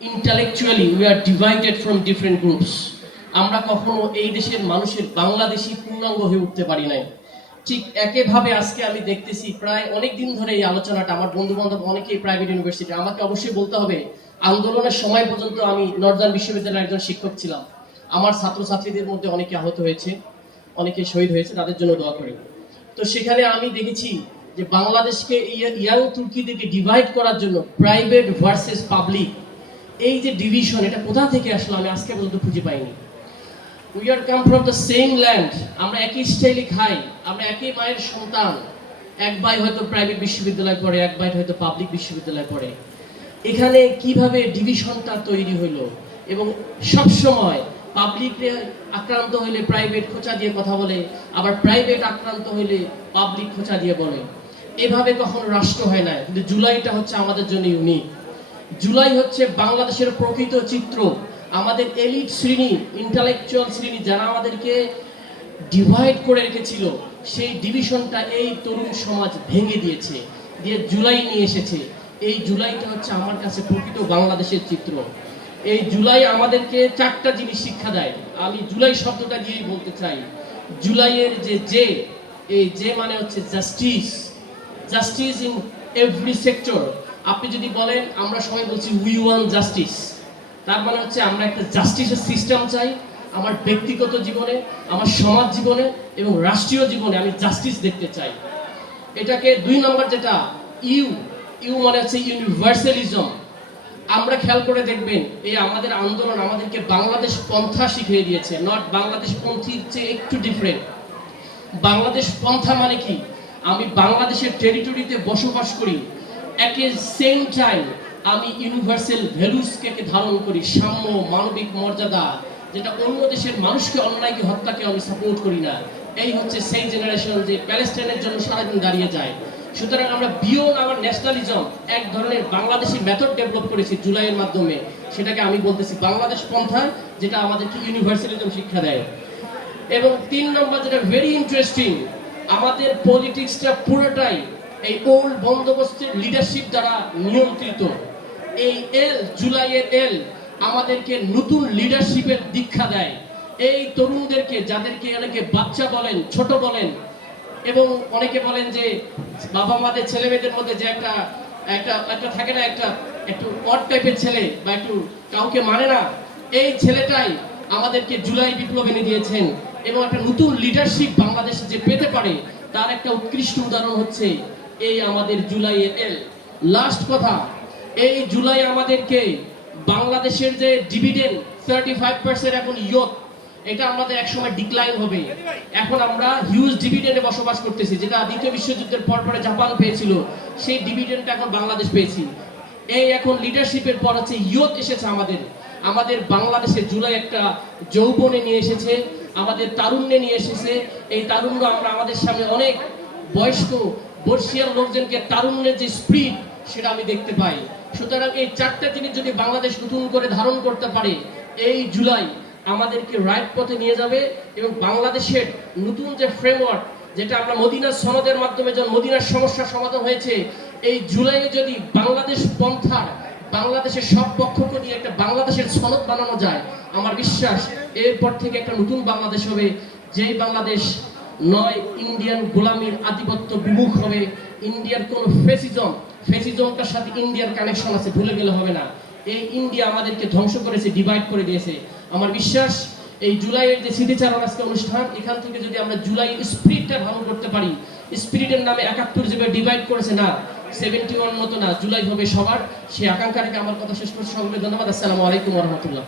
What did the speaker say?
Intellectually we are divided from different groups আমরা কখনো এই দেশের মানুষের বাংলাদেশি পূর্ণাঙ্গ হয়ে উঠতে পারি নাই। ঠিক একইভাবে আজকে আমি দেখতেছি, প্রায় অনেক দিন ধরে এই আলোচনাটা আমার বন্ধু বান্ধব অনেকেই প্রাইভেট ইউনিভার্সিটি আমাকে অবশ্যই বলতে হবে, আন্দোলনের সময় পর্যন্ত আমি নর্দার্ন বিশ্ববিদ্যালয়ের একজন শিক্ষক ছিলাম। আমার ছাত্রছাত্রীদের মধ্যে অনেকে আহত হয়েছে, অনেকে শহীদ হয়েছে, তাদের জন্য দোয়া করি তো সেখানে আমি দেখেছি যে বাংলাদেশকে ইয়াং তুর্কিদেরকে ডিভাইড করার জন্য প্রাইভেট ভার্সেস পাবলিক এই যে ডিভিশন এটা কোথা থেকে আসলো? আমি আজকে পর্যন্ত খুঁজে পাইনি। We are come from the same land আমরা একই স্টাইলে খাই, আমরা একই মায়ের সন্তান। এক ভাই হয়তো প্রাইভেট বিশ্ববিদ্যালয় পড়ে, এক ভাই হয়তো পাবলিক বিশ্ববিদ্যালয় পড়ে। এখানে কীভাবে ডিভিশনটা তৈরি হলো? এবং সব সময় পাবলিকে আক্রান্ত হইলে প্রাইভেট খোঁচা দিয়ে কথা বলে, আবার প্রাইভেট আক্রান্ত হইলে পাবলিক খোঁচা দিয়ে বলে। এভাবে কখনো রাষ্ট্র হয় না কিন্তু জুলাইটা হচ্ছে আমাদের জন্য ইউনিক জুলাই হচ্ছে বাংলাদেশের প্রকৃত চিত্র। আমাদের এলিট শ্রেণি ইন্টালেকচুয়াল শ্রেণি যারা আমাদেরকে ডিভাইড করে রেখেছিল, সেই ডিভিশনটা এই তরুণ সমাজ ভেঙে দিয়েছে, দিয়ে জুলাই নিয়ে এসেছে। এই জুলাইটা হচ্ছে আমার কাছে প্রকৃত বাংলাদেশের চিত্র। এই জুলাই আমাদেরকে চারটা জিনিস শিক্ষা দেয়। আমি জুলাই শব্দটা দিয়েই বলতে চাই। জুলাইয়ের যে যে, এই যে মানে হচ্ছে justice justice in every sector আপনি যদি বলেন, আমরা সবাই বলছি উই ওয়ান জাস্টিস তার মানে হচ্ছে, আমরা একটা জাস্টিসের সিস্টেম চাই, আমার ব্যক্তিগত জীবনে, আমার সমাজ জীবনে এবং রাষ্ট্রীয় জীবনে আমি জাস্টিস দেখতে চাই। এটাকে দুই নম্বর যেটা, ইউ ইউ মানে হচ্ছে ইউনিভার্সালিজম আমরা খেয়াল করে দেখবেন, এই আমাদের আন্দোলন আমাদেরকে বাংলাদেশ পন্থা শিখিয়ে দিয়েছে নট বাংলাদেশ পন্থীর চেয়ে একটু ডিফারেন্ট বাংলাদেশ পন্থা মানে কি? আমি বাংলাদেশের টেরিটরিতে বসবাস করি অ্যাট সেম টাইম আমি ইউনিভার্সাল ভ্যালুসকে ধারণ করি, সাম্য, মানবিক মর্যাদা, যেটা অন্য দেশের মানুষকে অন্যায়কে হত্যাকে আমি সাপোর্ট করি না। এই হচ্ছে সেই জেনারেশন যে প্যালেস্টাইনের জন্য সারাদিন দাঁড়িয়ে যায়। সুতরাং আমরা বিয়ন আমার ন্যাশনালিজম এক ধরনের বাংলাদেশি মেথড ডেভেলপ করেছি জুলাইয়ের মাধ্যমে। সেটাকে আমি বলতেছি বাংলাদেশ পন্থা, যেটা আমাদেরকে ইউনিভার্সালিজম শিক্ষা দেয়। এবং তিন নম্বর যেটা ভেরি ইন্টারেস্টিং আমাদের পলিটিক্সটা পুরোটাই এই ওল্ড বন্দোবস্তের লিডারশিপ দ্বারা নিয়ন্ত্রিত, এই এল, জুলাইয়ের এল আমাদেরকে নতুন লিডারশিপের দীক্ষা দেয়। এই তরুণদেরকে, যাদেরকে অনেকে বাচ্চা বলেন, ছোট বলেন, এবং অনেকে বলেন যে বাবা মাদের, ছেলে মেয়েদের মধ্যে যে একটা একটা একটা থাকে না, একটা, একটু অড টাইপের ছেলে বা একটু কাউকে মানে না, এই ছেলেটাই আমাদেরকে জুলাই বিপ্লব এনে দিয়েছেন। এবং একটা নতুন লিডারশিপ বাংলাদেশে যে পেতে পারে, তার একটা উৎকৃষ্ট উদাহরণ হচ্ছে এই আমাদের জুলাই এল। লাস্ট কথা, এই জুলাই আমাদেরকে বাংলাদেশের যে ডিভিডেন্ড থার্টি ফাইভ পার্সেন্ট এখন ইয়ত এটা আমাদের একসময় ডিক্লাইন হবে। এখন আমরা হিউজ ডিভিডেন্ডে বসবাস করতেছি, যেটা দ্বিতীয় বিশ্বযুদ্ধের পর পরে জাপান পেয়েছিল, সেই ডিভিডেন্ডটা এখন বাংলাদেশ পেয়েছি। এই এখন লিডারশিপের পর হচ্ছে ইয়ত এসেছে আমাদের। আমাদের বাংলাদেশে জুলাই একটা যৌবনে নিয়ে এসেছে, আমাদের তারুণ্যে নিয়ে এসেছে। এই তারুণ্য আমরা আমাদের সামনে অনেক বয়স্ক বর্ষিয়ার লোকজনকে তারুণ্যের যে স্পিড, সেটা আমি দেখতে পাই। সুতরাং এই চারটা জিনিস যদি বাংলাদেশ নতুন করে ধারণ করতে পারে, এই জুলাই আমাদেরকে রাইট পথে নিয়ে যাবে এবং বাংলাদেশের নতুন যে ফ্রেমওয়ার্ক যেটা আমরা মদিনার সনদের মাধ্যমে যখন মদিনার সমস্যা সমাধান হয়েছে, এই জুলাইয়ে যদি বাংলাদেশ পন্থার, বাংলাদেশের সব পক্ষকে নিয়ে একটা বাংলাদেশের সনদ বানানো যায়, আমার বিশ্বাস এরপর থেকে একটা নতুন বাংলাদেশ হবে, যেই বাংলাদেশ নয় ইন্ডিয়ান গোলামীর আধিপত্য বিমুখ হবে। ইন্ডিয়ার কোন ফেসিজম ফেসিজমটার সাথে ইন্ডিয়ার কানেকশন আছে, ভুলে গেলে হবে না। এই ইন্ডিয়া আমাদেরকে ধ্বংস করেছে ডিভাইড করে দিয়েছে। আমার বিশ্বাস, এই জুলাইয়ের যে স্মৃতিচারণ আজকে অনুষ্ঠান, এখান থেকে যদি আমরা জুলাই স্পিরিটটা ভালো করতে পারি স্পিরিটের নামে একাত্তর যেভাবে ডিভাইড করেছে, না সেভেন্টি ওয়ান মতো না, জুলাই হবে সবার। সেই আকাঙ্ক্ষা রেখে আমার কথা শেষ করছি। সকলকে ধন্যবাদ। আসসালামু আলাইকুম রহমতুল্লাহ।